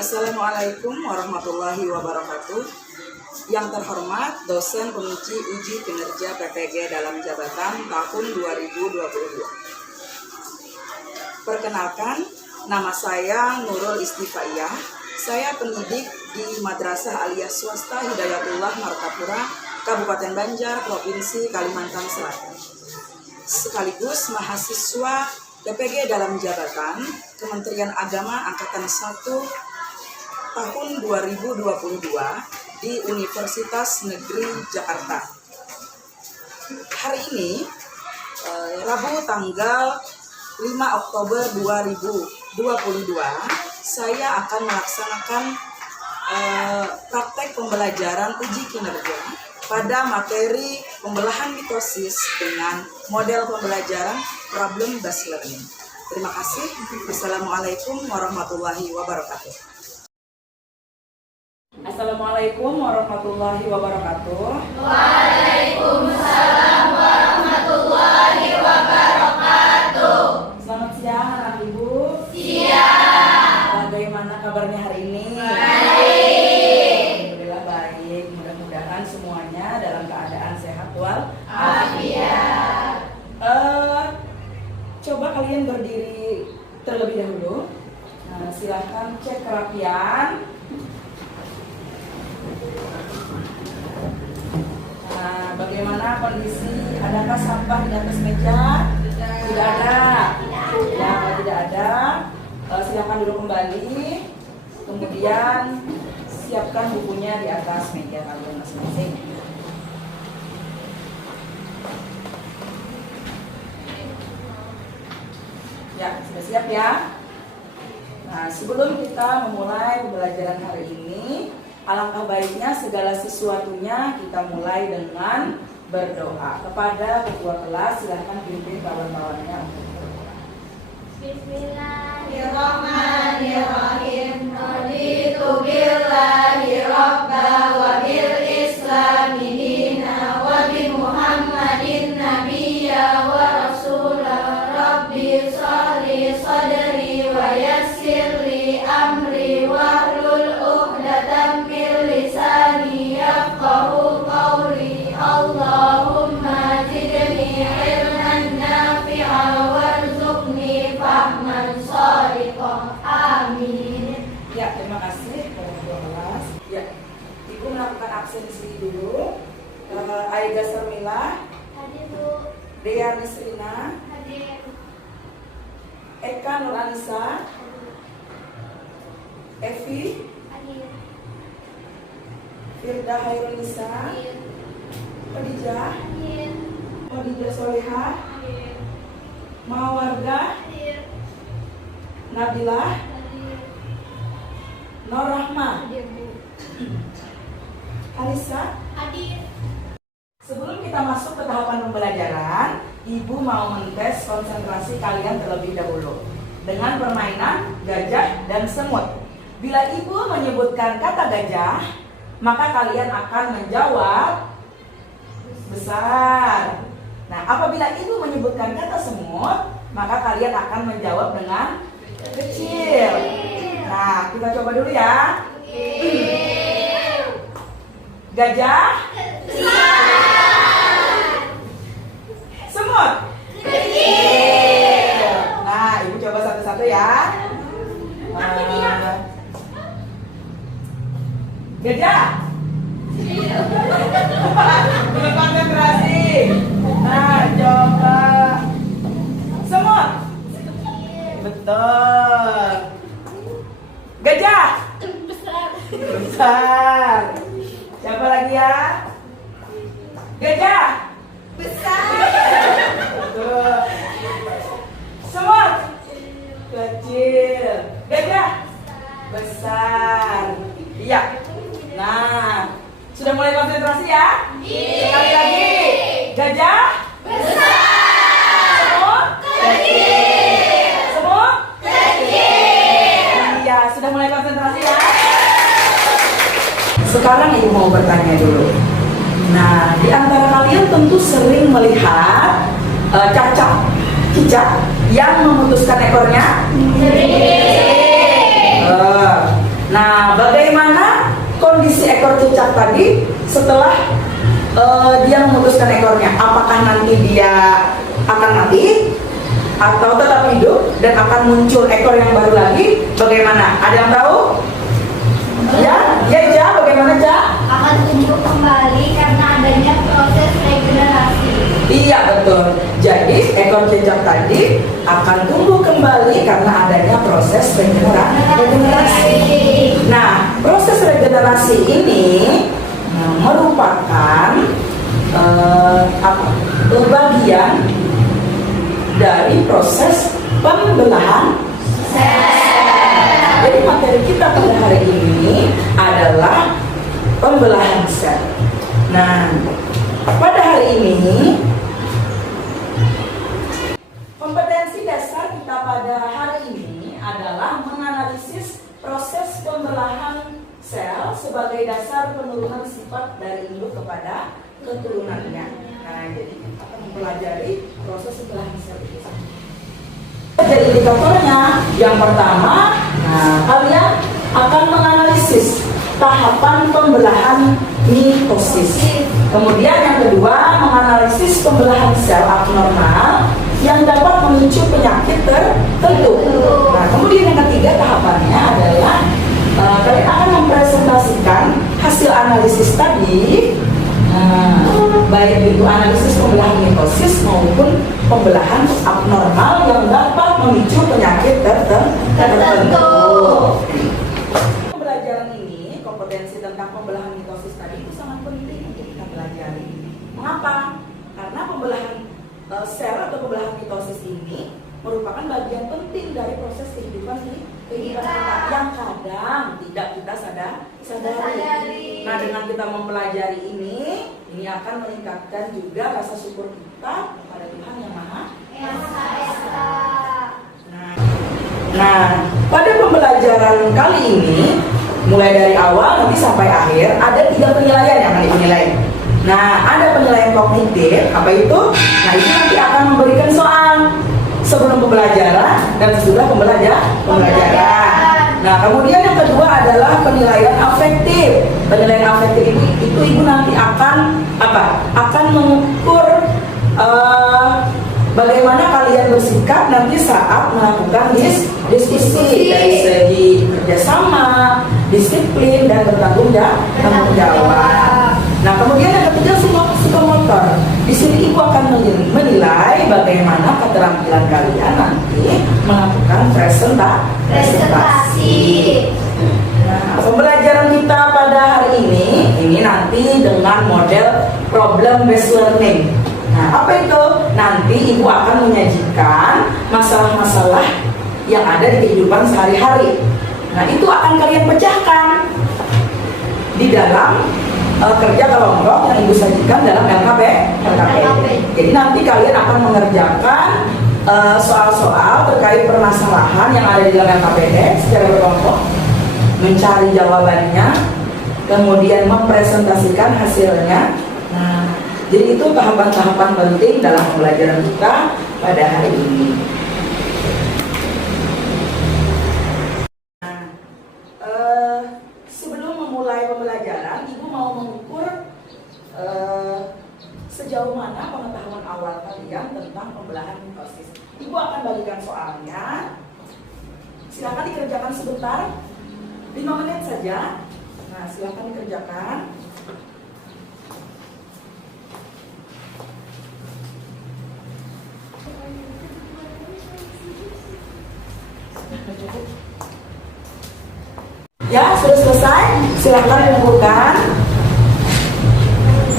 Assalamualaikum warahmatullahi wabarakatuh. Yang terhormat dosen penguji uji kinerja PPG dalam jabatan tahun 2022. Perkenalkan, nama saya Nurul Istifaiyah. Saya pendidik di Madrasah Aliyah Swasta Hidayatullah Martapura, Kabupaten Banjar, Provinsi Kalimantan Selatan. Sekaligus mahasiswa PPG dalam jabatan Kementerian Agama Angkatan 1 tahun 2022 di Universitas Negeri Jakarta. Hari ini, Rabu tanggal 5 Oktober 2022, saya akan melaksanakan praktek pembelajaran uji kinerja pada materi pembelahan mitosis dengan model pembelajaran problem based learning. Terima kasih. Assalamualaikum warahmatullahi wabarakatuh. Assalamualaikum warahmatullahi wabarakatuh. Waalaikumsalam warahmatullahi wabarakatuh. Selamat siang anak ibu. Siang. Bagaimana kabarnya hari ini? Baik. Alhamdulillah baik. Mudah-mudahan semuanya dalam keadaan sehat walafiat. Coba kalian berdiri terlebih dahulu. Nah, silahkan cek kerapian. Nah, bagaimana kondisi? Adakah sampah di atas meja? Tidak ada. Ya, tidak ada. Silakan duduk kembali. Kemudian siapkan bukunya di atas meja kalian masing-masing. Ya, sudah siap ya? Nah, sebelum kita memulai pembelajaran hari ini, alangkah baiknya segala sesuatunya kita mulai dengan berdoa. Kepada ketua kelas, silahkan pimpin kawan-kawannya untuk berdoa. Bismillahirrahmanirrahim. Raditu billahi rabba wa bil islami dina wa bi Muhammadin nabiyya wa rasulah. Rabbi shrah sadri wa yassir li amri wahlul 'uqdatam min lisani yafqahu qawli. Allahumma zidni ilman nafi'an warzuqni fahman shadiqan. Amin. Ya, terima kasih kepada ketua kelas. Ya, Ibu melakukan absensi dulu. Aida Sarmila, Hadir Bu. Dea Nisrina, Hadir. Eka Nur Anissa, Evi, Hadir. Firda Hairunisa, Hadir. Khadijah, Hadir. Khadijah Soleha, Hadir. Mawardah, Hadir. Nabilah, Hadir. Nur Rahma, Hadir Bu. Alisa. Hadir. Sebelum kita masuk ke tahapan pembelajaran, Ibu mau mentes konsentrasi kalian terlebih dahulu dengan permainan gajah dan semut. Bila Ibu menyebutkan kata gajah, maka kalian akan menjawab besar. Nah, apabila Ibu menyebutkan kata semut, maka kalian akan menjawab dengan kecil. Nah, kita coba dulu ya. Gajah, semut, kecil. Nah, Ibu coba satu-satu ya. Gajah, belum konsentrasi. Nah, coba semut, betul. Gajah, besar. Siapa lagi ya? Gajah, betul. Semut, kecil. Gajah, besar. Iya. Nah, sudah mulai konsentrasi ya? Sekali lagi. Gajah, semut, Kecil. semut. Kecil. Iya, sudah mulai konsentrasi ya? Sekarang Ibu mau bertanya dulu. Nah, di antara kalian tentu sering melihat cicak yang memutuskan ekornya? Sering. Nah, bagaimana kondisi ekor cicak tadi setelah dia memutuskan ekornya? Apakah nanti dia akan mati atau tetap hidup dan akan muncul ekor yang baru lagi? Bagaimana? Ada yang tahu? Ya, Ja, bagaimana Ja? Akan tumbuh kembali karena adanya proses regenerasi. Iya betul. Jadi ekor cicak tadi akan tumbuh kembali karena adanya proses regenerasi. Nah, proses regenerasi ini merupakan bagian dari proses pembelahan sel. Jadi materi kita pada hari ini adalah pembelahan sel. Nah, pada hari ini kompetensi dasar kita pada hari ini adalah menganalisis proses pembelahan sel sebagai dasar penurunan sifat dari induk kepada keturunannya. Nah, jadi kita akan mempelajari proses pembelahan sel itu. Jadi indikatornya yang pertama, kalian akan menganalisis tahapan pembelahan mitosis. Kemudian yang kedua, menganalisis pembelahan sel abnormal yang dapat memicu penyakit tertentu. Nah, kemudian yang ketiga tahapannya adalah kalian akan mempresentasikan hasil analisis tadi, baik itu analisis pembelahan mitosis maupun pembelahan abnormal yang dapat memicu penyakit tertentu. Pembelajaran ini, kompetensi tentang pembelahan mitosis tadi itu sangat penting untuk kita pelajari. Mengapa? Karena pembelahan sel atau pembelahan mitosis ini merupakan bagian penting dari proses kehidupan kita yang kadang tidak kita sadari. Nah, dengan kita mempelajari ini akan meningkatkan juga rasa syukur kita kepada Tuhan yang Maha Esa. Nah, pada pembelajaran kali ini, mulai dari awal nanti sampai akhir ada 3 penilaian yang akan dinilai. Nah, ada penilaian kognitif, apa itu? Nah, itu nanti akan memberikan soal sebelum pembelajaran dan sesudah pembelajaran. Nah, kemudian yang kedua adalah penilaian afektif. Penilaian afektif itu ibu nanti akan akan mengukur bagaimana kalian bersikap nanti saat melakukan diskusi dari segi kerjasama, disiplin dan bertanggung jawab. Nah, kemudian yang ketiga psikomotor. Di sini ibu akan menilai bagaimana keterampilan kalian nanti melakukan presentasi. Nah, pembelajaran kita pada hari ini nanti dengan model problem based learning. Nah, apa itu? Nanti ibu akan menyajikan masalah-masalah yang ada di kehidupan sehari-hari. Nah, itu akan kalian pecahkan di dalam kerja kelompok yang ibu sajikan dalam LKP. Jadi nanti kalian akan mengerjakan soal-soal terkait permasalahan yang ada di dalam LKPD secara berkelompok, mencari jawabannya, kemudian mempresentasikan hasilnya. Nah, jadi itu tahapan-tahapan penting dalam pembelajaran kita pada hari ini. Sebelum memulai pembelajaran, ibu mau mengukur sejauh mana pengetahuan awal kalian tentang pembelahan mitosis. Ibu akan bagikan soalnya. Silakan dikerjakan sebentar, 5 menit saja. Nah, silakan dikerjakan. Ya, sudah selesai. Silakan kumpulkan.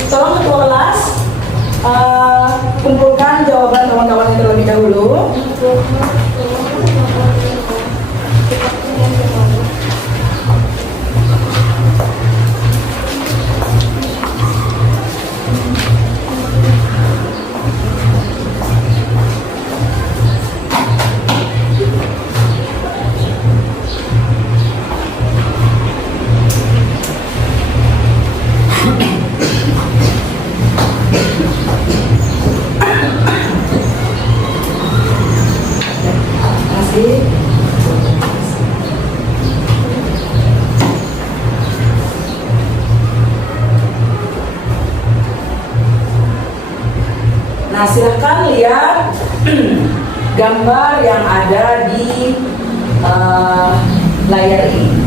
Tolong ketua kelas kumpulkan jawaban kawan-kawan yang terlebih dahulu. Nah, silahkan lihat gambar yang ada di layar ini.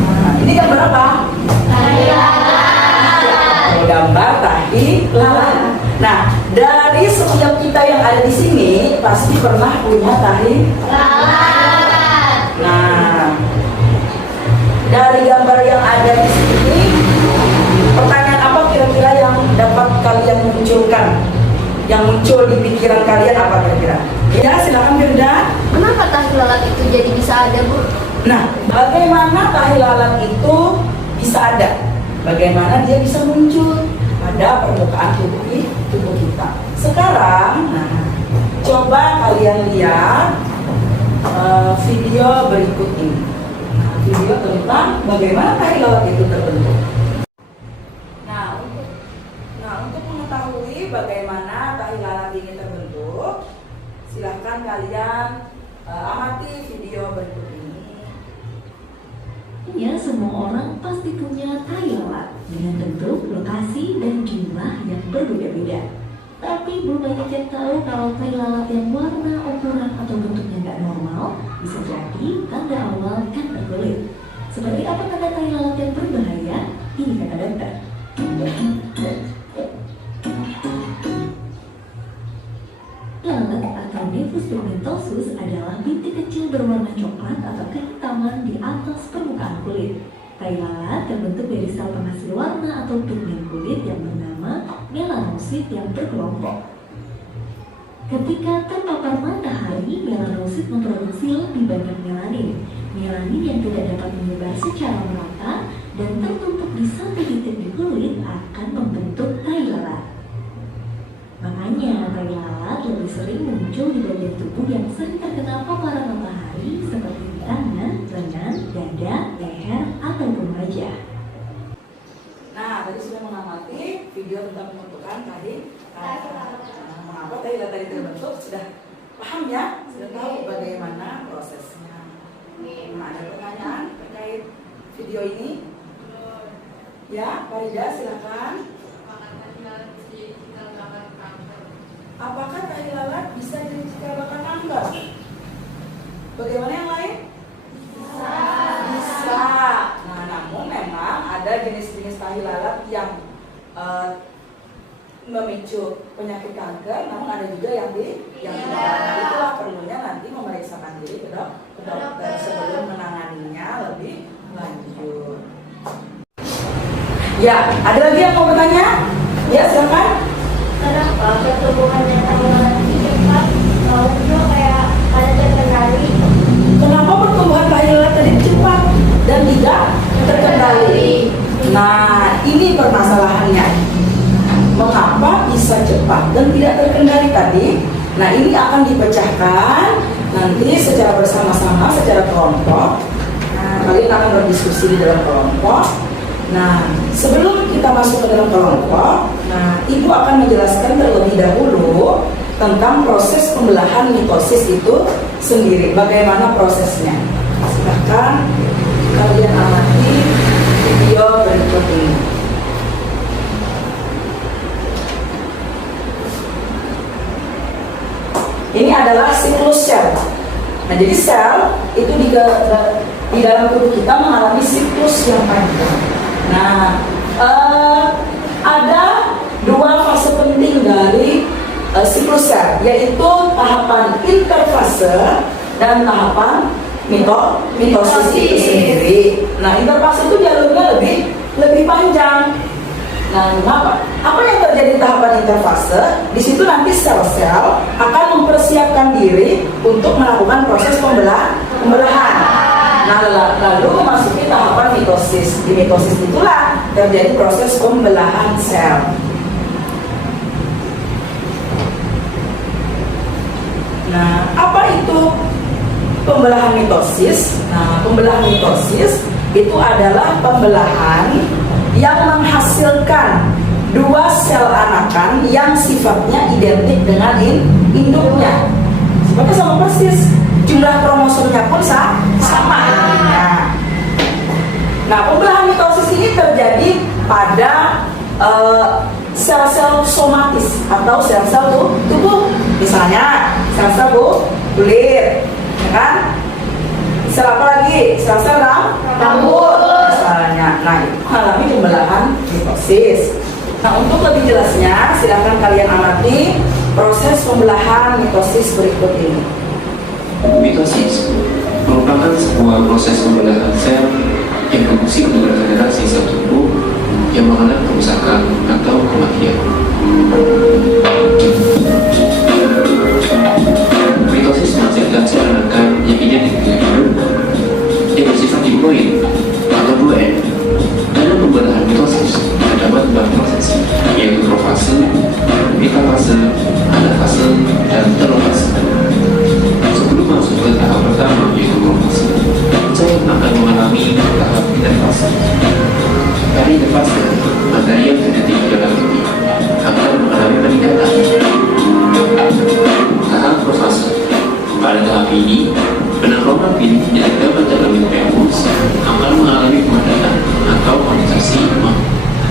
Nah, ini gambar apa? Gambar tahi lalat. Nah, dari setiap kita yang ada di sini pasti pernah punya tahi lalat. Nah, dari gambar yang ada di sini, pertanyaan apa kira-kira yang dapat kalian munculkan? Yang muncul di pikiran kalian apa kira-kira? Ya, silakan Firda. Kenapa tahi lalat itu jadi bisa ada, Bu? Nah, bagaimana tahi lalat itu bisa ada? Bagaimana dia bisa muncul pada permukaan tubuh kita? Sekarang, nah, coba kalian lihat video berikut ini. Nah, video tentang bagaimana tahi lalat itu terbentuk. Untuk mengetahui bagaimana tahi lalat ini terbentuk, silahkan kalian amati video berikut ini. Ya, semua orang pasti punya tahi lalat dengan bentuk, lokasi, dan jumlah yang berbeda-beda. Tapi belum banyak yang tahu kalau tahi lalat yang warna, ukuran, atau bentuknya nggak normal bisa jadi tanda awal kanker kulit. Seperti apa tanda tahi lalat yang berbahaya? Ini kata dokter. Lalat atau Nevus pigmentosus adalah bintik kecil berwarna coklat atau kehitaman di atas permukaan kulit. Tai lalat terbentuk dari sel penghasil warna atau pigmen kulit yang bernama melanosit yang berkelompok. Ketika terpapar matahari, melanosit memproduksi lebih banyak melanin. Melanin yang tidak dapat menyebar secara merata dan tertumpuk di satu titik di kulit akan membentuk tai lalat. Makanya, tai lalat lebih sering muncul di bagian tubuh yang sering terkena paparan matahari seperti di tangan, lengan, dada, leher, ataupun wajah. Nah, tadi sudah mengamati video tentang pembentukan tahi lalat. Mengapa tahi lalat tadi terbentuk? Sudah paham ya? Sudah tahu bagaimana prosesnya. Nah, ada pertanyaan terkait video ini? Ya, Farida silakan. Apakah tahi lalat bisa jadi cikal bakal kanker? Bagaimana yang lain? Bisa. Nah, namun memang ada jenis-jenis tahi lalat yang memicu penyakit kanker, namun ada juga yang tidak. Nah, itulah perlunya nanti memeriksakan diri ke dokter sebelum menanganinya lebih lanjut. Ya, ada lagi yang mau bertanya? Ya, silakan. Kenapa pertumbuhannya tahi lalat itu cepat? Muncul kayak ada terkendali. Kenapa pertumbuhan tahi lalat tadi cepat dan tidak terkendali? Nah, ini permasalahannya. Mengapa bisa cepat dan tidak terkendali tadi? Nah, ini akan dipecahkan nanti secara bersama-sama, secara kelompok. Nah, kalian akan berdiskusi di dalam kelompok. Nah, sebelum kita masuk ke dalam kelompok, nah, Ibu akan menjelaskan terlebih dahulu tentang proses pembelahan mitosis itu sendiri. Bagaimana prosesnya? Silakan kalian amati video berikut ini. Ini adalah siklus sel. Nah, jadi sel itu di dalam tubuh kita mengalami siklus yang panjang. Nah, ada dua fase penting dari siklus sel, yaitu tahapan interfase dan tahapan mitosis itu sendiri. Nah, interfase itu jalurnya lebih panjang. Nah, mengapa? Apa yang terjadi di tahapan interfase? Di situ nanti sel-sel akan mempersiapkan diri untuk melakukan proses pembelahan. Nah, lalu memasuki tahapan mitosis. Di mitosis itulah terjadi proses pembelahan sel. Nah, apa itu pembelahan mitosis? Nah, pembelahan mitosis itu adalah pembelahan yang menghasilkan dua sel anakan yang sifatnya identik dengan induknya. Sifatnya sama persis. Jumlah kromosomnya pun sama. Nah, pembelahan mitosis ini terjadi pada sel sel-sel somatis atau sel-sel tubuh. Misalnya sel-sel kulit, ya kan? Sel apa lagi? Sel-sel rambut misalnya. Nah, itu mengalami pembelahan mitosis. Nah, untuk lebih jelasnya silakan kalian amati proses pembelahan mitosis berikut ini. Mitosis merupakan sebuah proses pembelahan sel yang berfungsi untuk regenerasi sel tubuh yang mengalami kerusakan atau kematian. Mitosis menghasilkan sel anakan yang identik dengan hidup yang bersifat diploid atau 2N. Dalam pembelahan mitosis terdapat 4 proses, yaitu profase, metafase, anafase, dan telofase. Sebelum masuk ke tahap pertama yaitu profase, saya akan mengalami tahap interfase. Pada interfase, materi yang terjadi di dalam ini akan mengalami peningkatan. Tahap profase. Pada tahap ini, benang kromatin yang terdapat dalam nukleus akan mengalami pemadatan atau kondensasi.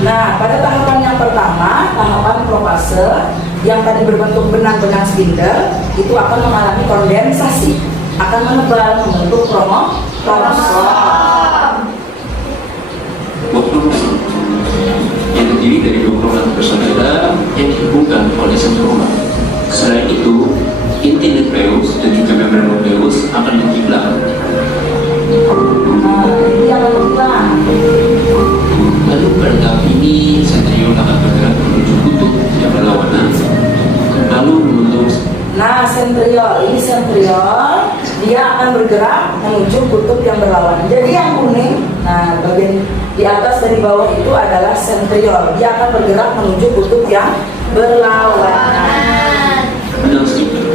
Nah, pada tahapan yang pertama, tahapan profase yang tadi berbentuk benang-benang spindle itu akan mengalami kondensasi, akan menebal membentuk kromosom. Kromosom yang terdiri dari 2 kromat bersaudara yang dihubungkan oleh sentroma. Selain itu, inti nukleus dan juga membran nukleus akan menghilang. Ini yang menghilang. Lalu pada tahap ini, sentriol akan bergerak menuju kutub yang berlawanan, lalu membentuk. Nah, sentriol, ini sentriol, dia akan bergerak menuju kutub yang berlawanan. Jadi yang kuning, nah bagian di atas dan di bawah itu adalah sentriol. Dia akan bergerak menuju kutub yang berlawanan. Benang spindle.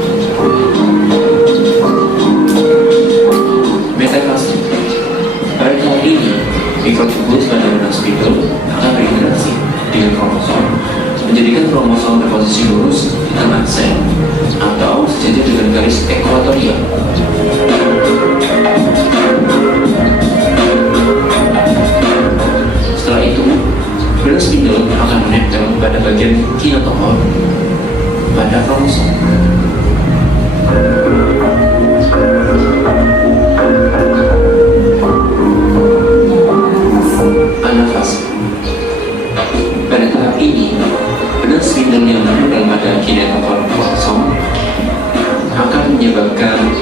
Metafase. Pada tahap ini, mikrotubus pada benang spindle akan berinteraksi dengan kromosom, menjadikan kromosom berposisi lurus di tengah sel atau sejajar dengan garis ekuatorial. Setelah itu, benang spindle akan menempel pada bagian kinetochore pada kromosom. Anafase. Pada tahap ini, benang spindle yang menempel pada kinetochore kromosom akan menyebabkan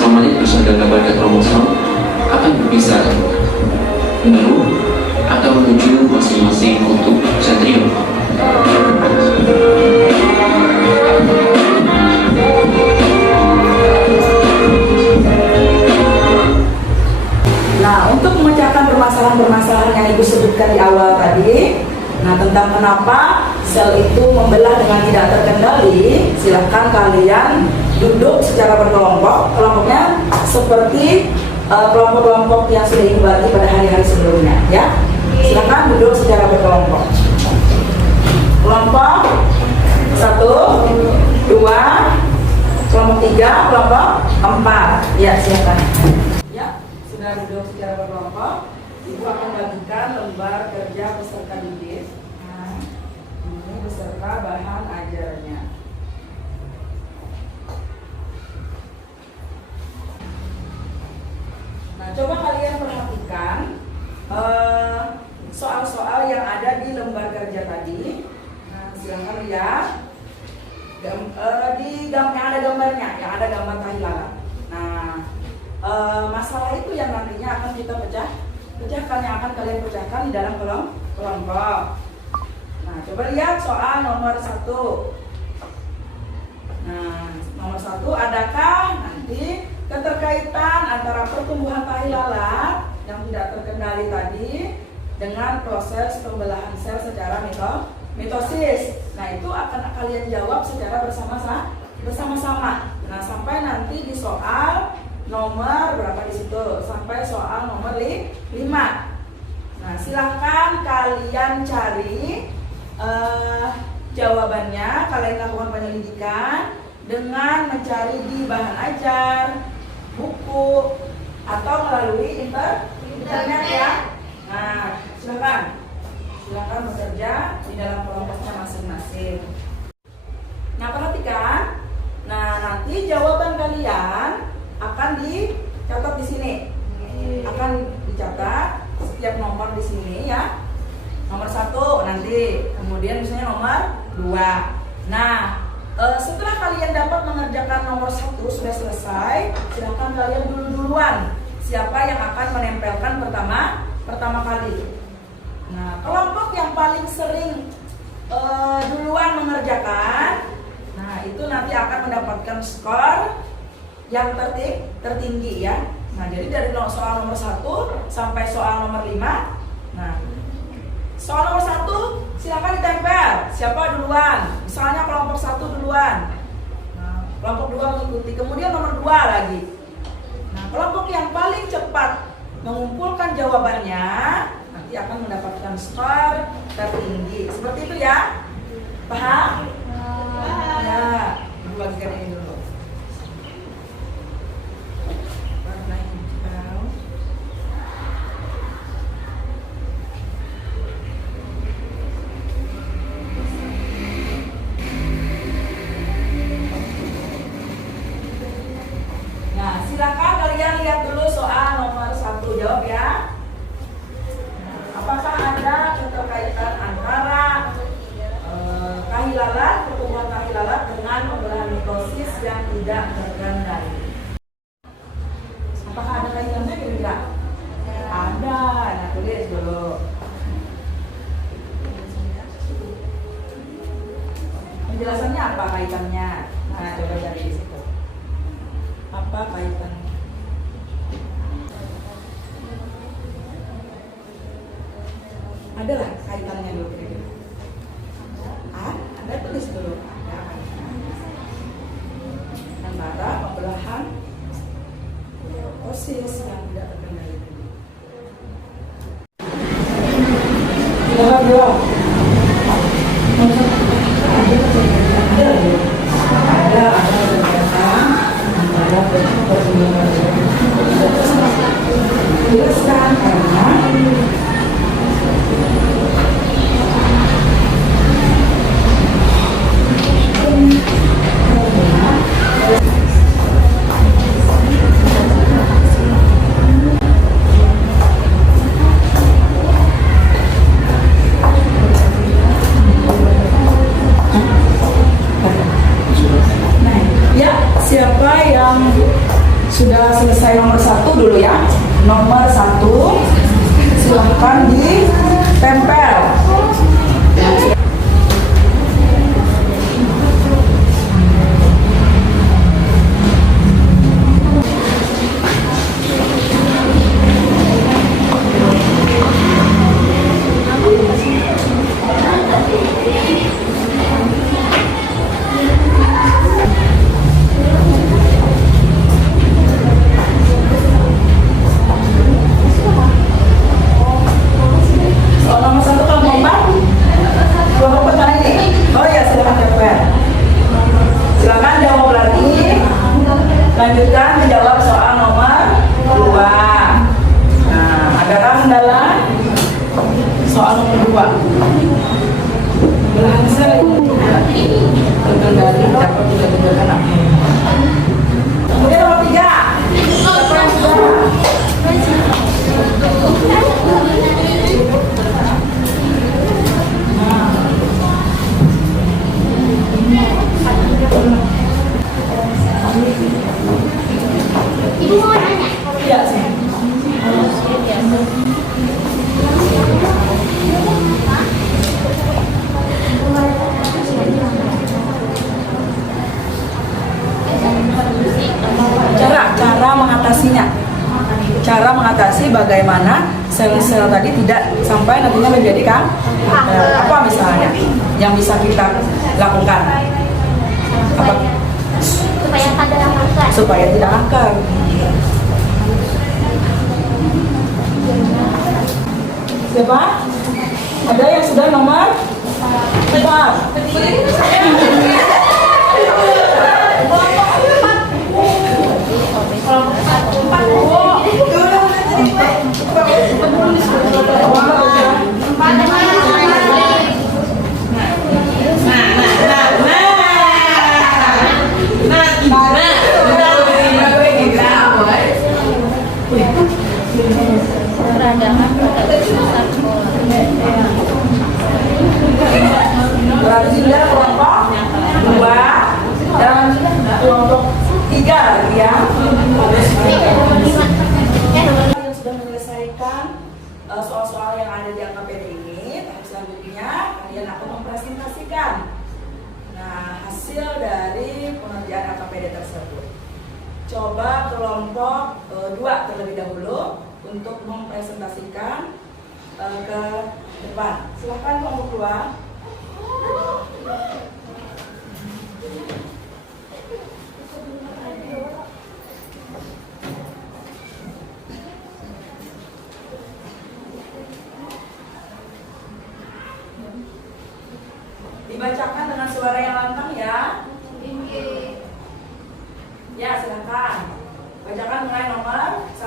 kromatin bersaudara pada kromosom akan berpisah, lalu akan menuju masing-masing kutub sentriol. Nah, untuk memecahkan permasalahan-permasalahan yang Ibu sebutkan di awal tadi, nah tentang kenapa sel itu membelah dengan tidak terkendali, silahkan kalian duduk secara berkelompok. Kelompoknya seperti kelompok-kelompok yang sudah Ibu bagi pada hari-hari sebelumnya, ya. Silahkan duduk secara berkelompok. Kelompok 1, 2, kelompok 3, kelompok 4. Ya, silakan. Ya, sudah duduk secara berkelompok. Ibu akan bagikan lembar kerja beserta bibit. Nah, ini beserta bahan ajarnya. Nah, coba kalian perhatikan soal-soal yang ada di lembar kerja tadi. Nah, silakan lihat. Yang ada gambarnya, yang ada gambar tahi lalat. Nah, masalah itu yang nantinya akan kita pecahkan, yang akan kalian pecahkan di dalam kelompok. Nah, coba lihat soal nomor 1. Nah, nomor 1, adakah nanti keterkaitan antara pertumbuhan tahi lalat yang tidak terkendali tadi dengan proses pembelahan sel secara mitosis? Nah, itu akan kalian jawab secara bersama-sama. Nah, sampai nanti di soal nomor berapa di situ? Sampai soal nomor 5. Nah, silahkan kalian cari jawabannya. Kalian lakukan penyelidikan dengan mencari di bahan ajar, buku, atau melalui internet ya. Nah, silahkan Silakan bekerja di dalam kelompoknya masing-masing. Nah, perhatikan. Nah, nanti jawaban kalian akan dicatat di sini. Akan dicatat setiap nomor di sini ya. Nomor 1 nanti, kemudian misalnya nomor 2. Nah, setelah kalian dapat mengerjakan nomor 1 sudah selesai, silakan kalian duluan. Siapa yang akan menempelkan pertama kali? Nah, kelompok yang paling sering duluan mengerjakan, nah itu nanti akan mendapatkan skor yang tertinggi ya. Nah, jadi dari soal nomor 1 sampai soal nomor 5. Nah, soal nomor 1 silakan ditempel. Siapa duluan? Misalnya kelompok 1 duluan. Nah, kelompok 2 mengikuti. Kemudian nomor 2 lagi. Nah, kelompok yang paling cepat mengumpulkan jawabannya nanti akan mendapatkan skor tertinggi. Seperti itu ya. Paham? Ya, bagikan ini dulu. Warna hijau. Nah, silakan kalian lihat dulu soal nomor 1. Jawab ya. Apakah ada keterkaitan antara pertumbuhan tahi lalat dengan pembelahan mitosis yang tidak terkendali? Apakah ada kaitannya kira-kira? Ada. Nah, tulis dulu. Penjelasannya apa kaitannya? Nah, coba cari di situ. Apa kaitannya? Adalah kaitannya dulu kira-kira. Anda tulis dulu. Ada antara pembelahan mitosis yang tidak terkendali. Jawab. Ada kegiatan antara pertumbuhan jelaskan karena siapa yang sudah selesai nomor 1 dulu ya. Nomor 1 silahkan ditempel. Lanjutkan menjawab soal nomor 2. Nah, adakah kendala? Soal nomor 2. Belahan sel terkendali dapat dikerjakan. Kemudian nomor 3. Siapa yang sudah? Ibu mau nanya? Iya sih. Cara mengatasinya. Cara mengatasi bagaimana sel-sel tadi tidak sampai nantinya menjadi kanker. Apa misalnya yang bisa kita lakukan? Apa? Supaya tidak kanker. Siapa? Ada yang sudah nomor 4. kalian akan mempresentasikan hasil dari pengerjaan LKPD tersebut. Coba kelompok 2 terlebih dahulu untuk mempresentasikan ke depan. Silakan kelompok 2. Dibacakan dengan suara yang lantang ya. Ya, silakan. Bacakan mulai nomor 1.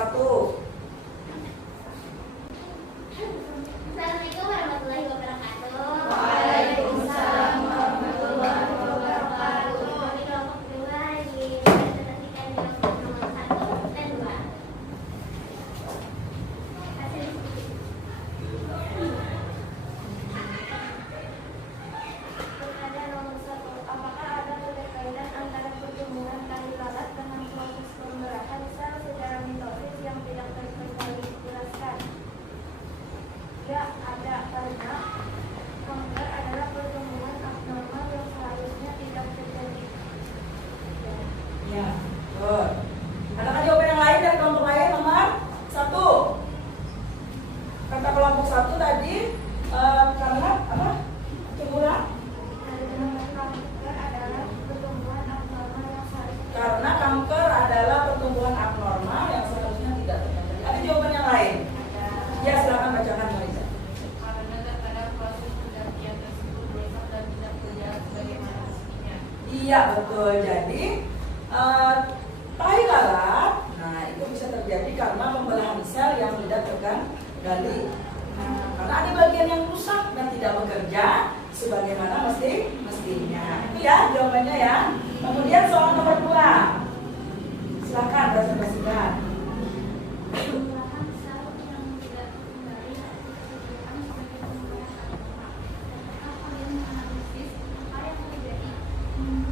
Assalamualaikum warahmatullahi wabarakatuh. Waalaikumsalam warahmatullahi wabarakatuh. Di kelompok 2 dipresentasikan kelompok nomor 1 dan 2. Hasil Ada nomor 1. Apakah ada keterkaitan antara pertumbuhan kali lalat dengan proses pemberahan sel secara mitosis yang tidak terkendali dijelaskan? Ya, ada, karena kanker adalah pertumbuhan abnormal yang seharusnya tidak terjadi. Ya, betul. Adakah jawaban yang lain dari kelompok lain nomor 1? Kata kelompok 1 tadi karena apa? Cemburan? Karena kanker adalah pertumbuhan abnormal yang seharusnya tidak terjadi. Ada jawaban yang lain? Ya, silakan bacakan Marisa. Karena terkadang proses pergantian tersebut rusak dan tidak berjalan sebagaimana mestinya. Iya, betul. Jadi tai lalat, nah itu bisa terjadi karena pembelahan sel yang tidak terkendali. Karena ada bagian yang rusak dan tidak bekerja sebagaimana mestinya. Itu ya jawabannya ya. Kemudian soal nomor 2. Silakan presentasikan. Pembelahan sel yang tidak terkendali ditunjukkan sebagai pembelahan abnormal. Apakah kalian menganalisis apa yang terjadi?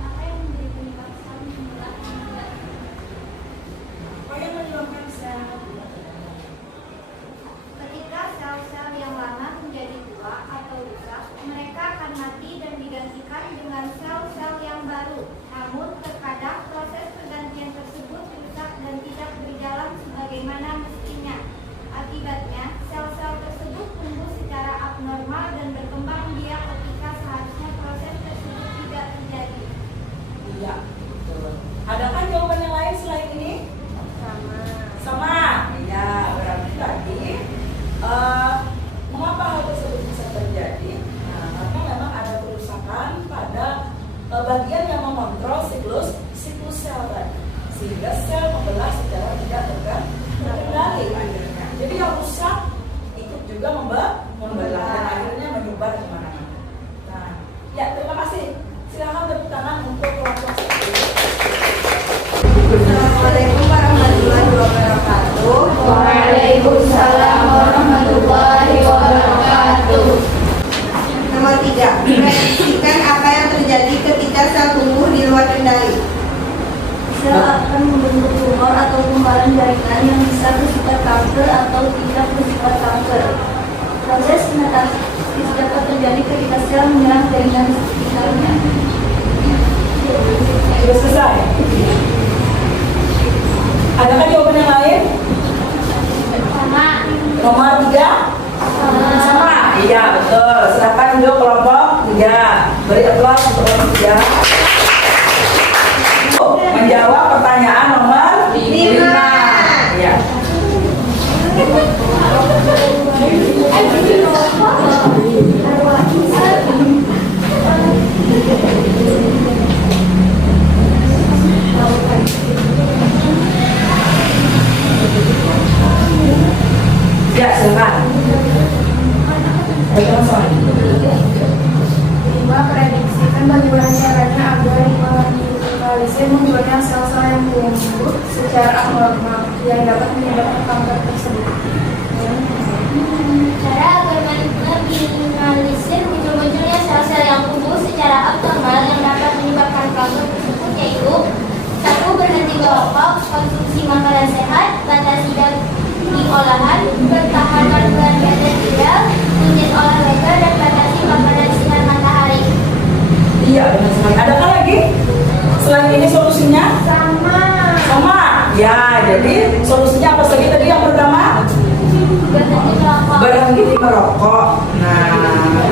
Apa yang menjadi penyebab sel membelah yang tidak terkendali? Apa yang menyebabkan sel? Ketika sel-sel yang lama menjadi tua atau rusak, mereka akan mati dan digantikan dengan sel-sel yang baru. Namun, terkadang proses pergantian tersebut rusak dan tidak berjalan sebagaimana mestinya. Akibatnya, sel-sel tersebut tumbuh secara abnormal dan berkembang biak ketika seharusnya proses tersebut tidak terjadi. Iya, betul. Adakah jawaban yang lain selain ini? Sama. Iya, berarti tadi mengapa hal tersebut bisa terjadi? Nah, karena memang ada kerusakan pada bagian yang mengontrol siklus sel tadi, sehingga sel membelah secara tidak terkendali akhirnya. Jadi yang rusak ikut juga membelah dan akhirnya menyebar kemana-mana. Nah, ya terima kasih. Silakan tepuk tangan untuk kelompok 1. Assalamualaikum warahmatullahi wabarakatuh. Waalaikumsalam warahmatullahi wabarakatuh. Nomor 3. Prediksikan apa yang terjadi ketika sel tumbuh di luar kendali. Sel akan membentuk tumor atau gumpalan jaringan yang bisa bersifat kanker atau tidak bersifat kanker. Proses metastasis dapat terjadi ketika sel menyerang jaringan sekitarnya. Sudah selesai. Adakah jawaban yang lain? Sama. Nomor 3? Sama. Iya, betul. Silakan duduk kelompok 3. Beri aplaus untuk kelompok 3. Menjawab pertanyaan nomor 5. Iya. Ya, silakan. Prediksikan bagaimana caranya agar meminimalisir munculnya sel-sel yang tumbuh secara abnormal yang dapat menyebabkan kanker tersebut. Cara agar meminimalisir munculnya sel-sel yang tumbuh secara abnormal yang dapat menyebabkan kanker tersebut yaitu 1. Berhenti merokok, konsumsi makanan sehat, batasi daging olahan, pertahanan berat badan ideal, rutin olahraga dan batasi makanan sekali. Adakah lagi? Selain ini solusinya? Sama. Ya, jadi solusinya apa saja tadi yang pertama? Berhenti merokok. Nah,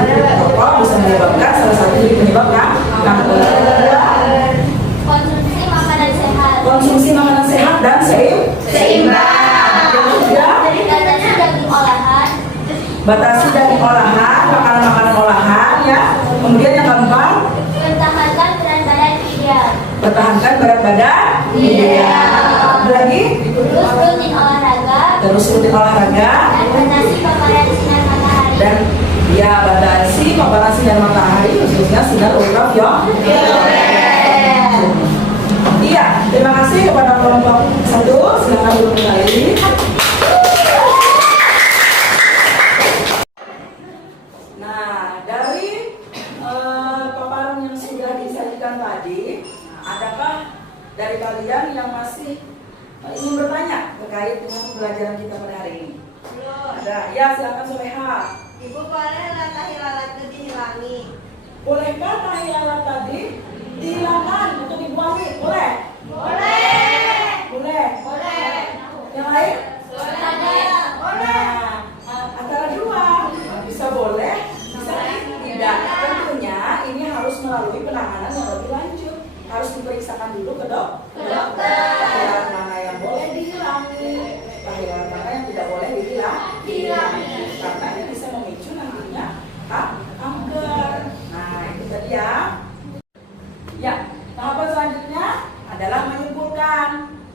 merokok bisa menyebabkan salah satu penyebab kanker. Konsumsi makanan sehat. Konsumsi makanan sehat dan seimbang. Yang ketiga, Batasi daging olahan. batasi daging olahan, makanan-makanan olahan ya. Kemudian yang keempat, Pertahankan berat badan ideal. pertahankan berat badan ideal. Ada lagi? Terus rutin olahraga. Terus rutin olahraga Dan batasi paparan sinar matahari. dan ya batasi paparan sinar matahari khususnya sinar ultraviolet. Iya, terima kasih kepada kelompok 1. Silakan duduk kembali. Nah, dari paparan yang sudah disajikan tadi, adakah dari kalian yang masih ingin bertanya terkait dengan pembelajaran kita pada hari ini? Ada? Ya, silakan Soleha. Ibu, bolehlah tahi lalat itu dihilangi? Bolehkah tahi lalat tadi dihilangkan untuk dibuangi? Boleh? Boleh. Yang lain? Nah, antara dua bisa boleh, bisa tidak. Tentunya ini harus melalui penanganan yang lebih lanjut. Harus diperiksakan dulu ke dokter. Tahilan mana yang boleh dihilangi, tahilan mana yang tidak boleh dihilangi. Karena ini bisa memicu nantinya kanker. Nah, itu tadi ya. Ya, tahapan selanjutnya adalah menyimpulkan.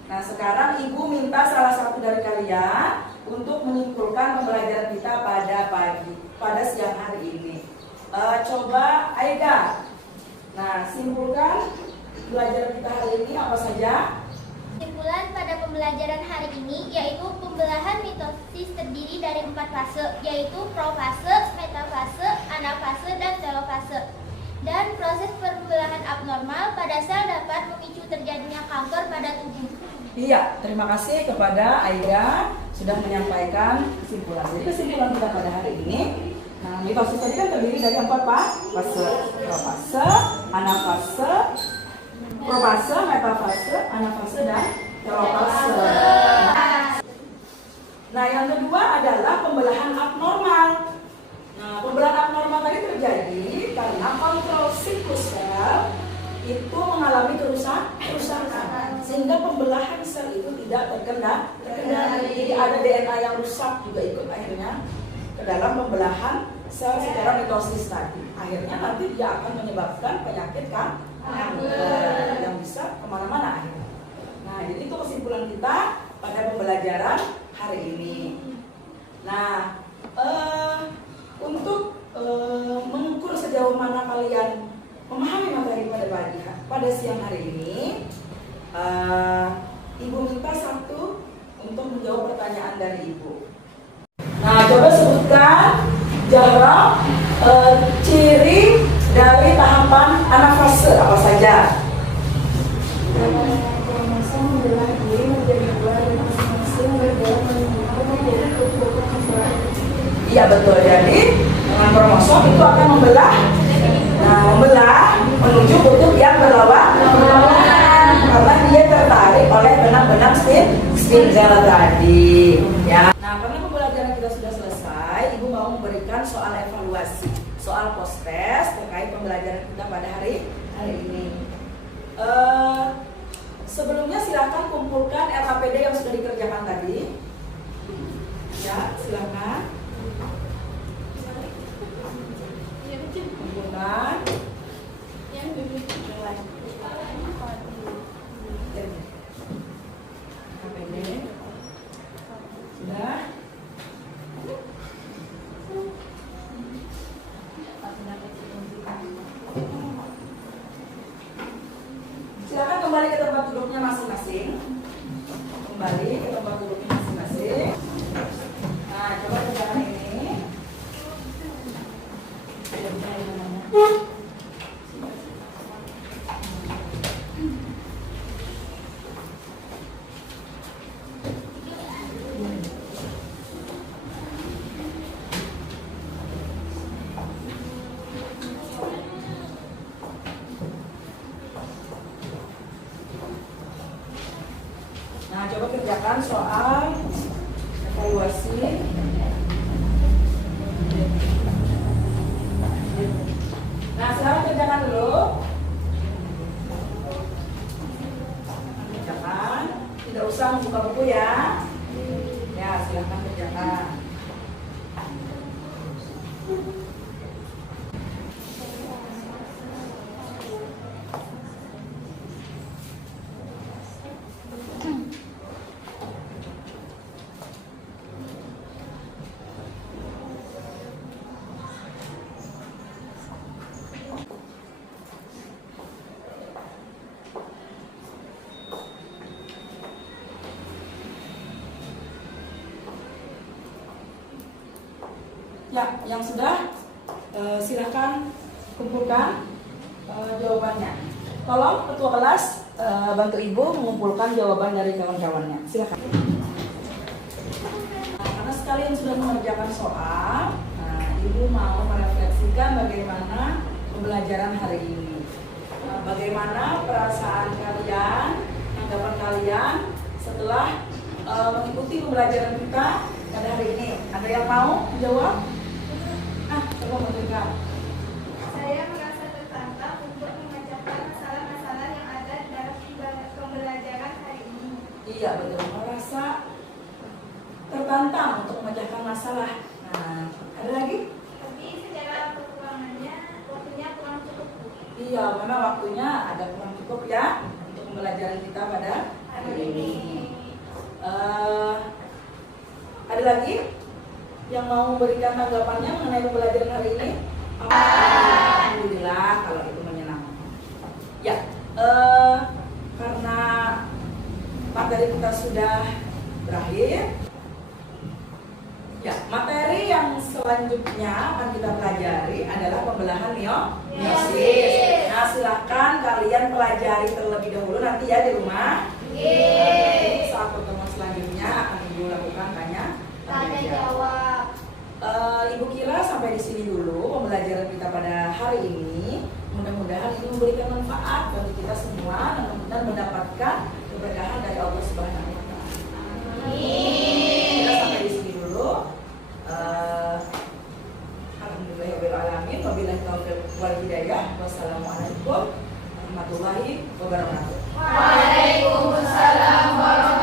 Nah, sekarang Ibu minta salah satu dari kalian untuk menyimpulkan pembelajaran kita pada siang hari ini. Coba Aida. Nah, simpulkan pembelajaran kita hari ini apa saja? Kesimpulan pada pembelajaran hari ini yaitu pembelahan mitosis terdiri dari 4 fase, yaitu profase, metafase, anafase, dan telofase. Dan proses pembelahan abnormal pada sel dapat memicu terjadinya kanker pada tubuh. Iya, terima kasih kepada Aida sudah menyampaikan kesimpulan. Jadi kesimpulan kita pada hari ini, nah, mitosis tadi kan terdiri dari 4 fase: profase, anafase, profase, metafase, anafase, dan telofase. Nah, yang kedua adalah pembelahan abnormal. Nah, pembelahan abnormal tadi terjadi karena kontrol siklus sel itu mengalami kerusakan sehingga pembelahan sel itu tidak terkendali. Jadi ada DNA yang rusak juga ikut akhirnya ke dalam pembelahan sel secara mitosis tadi. Akhirnya nanti dia akan menyebabkan penyakit kanker yang bisa kemana-mana akhirnya. Nah, jadi itu kesimpulan kita pada pembelajaran hari ini. Nah, untuk mengukur sejauh mana kalian memahami materi pada siang hari ini, Ibu minta satu untuk menjawab pertanyaan dari Ibu. Nah, coba sebutkan jarak ciri dari tahapan anafase apa saja? Iya betul, jadi dengan kromosom itu akan membelah menuju kutub yang berlawanan karena dia tertarik oleh benang-benang spindle tadi. Ya. Nah, karena pembelajaran kita sudah selesai, Ibu mau memberikan soal evaluasi, soal post-test terkait pembelajaran kita pada hari ini. Sebelumnya silakan kumpulkan RAPD yang sudah dikerjakan tadi. Ya, silakan. Kumpulkan. RAPD. Sudah. Silakan kembali ke tempat duduknya masing-masing. Kembali ke tempat duduknya masing-masing. Nah, coba kerjakan ini. kerjakan soal evaluasi. Nah, sekarang kerjakan dulu. Kerjakan. Tidak usah membuka buku ya. Ya, silahkan kerjakan. Ya, yang sudah silahkan kumpulkan jawabannya. Tolong ketua kelas bantu ibu mengumpulkan jawaban dari kawan-kawannya. Silahkan. Karena sekalian sudah mengerjakan soal, ibu mau merefleksikan bagaimana pembelajaran hari ini. Bagaimana perasaan kalian, tanggapan kalian setelah mengikuti pembelajaran kita pada hari ini. Ada yang mau menjawab? Coba menunjukkan. Saya merasa tertantang untuk memecahkan masalah-masalah yang ada di dalam pembelajaran hari ini. Iya betul, merasa tertantang untuk memecahkan masalah. Nah, ada lagi? Tapi secara kekurangannya, waktunya kurang cukup. Iya, memang waktunya agak kurang cukup ya untuk pembelajaran kita pada hari ini. Ada lagi yang mau memberikan tanggapannya mengenai pembelajaran hari ini? Alhamdulillah kalau itu menyenangkan. Ya, karena materi kita sudah berakhir. Ya, materi yang selanjutnya akan kita pelajari adalah pembelahan meiosis. Nah, silahkan kalian pelajari terlebih dahulu nanti ya di rumah. Saat pertemuan selanjutnya akan ibu lakukan tanya jawab. Ibu kira sampai di sini dulu pembelajaran kita pada hari ini. Mudah-mudahan ini memberikan manfaat bagi kita semua dan mendapatkan keberkahan dari Allah Subhanahu wa Ta'ala. Kita sampai di sini dulu. Alhamdulillahirabbil alamin. Wabillahi taufiq wal hidayah. Wassalamualaikum warahmatullahi wabarakatuh. Waalaikumsalam warahmatullahi wabarakatuh.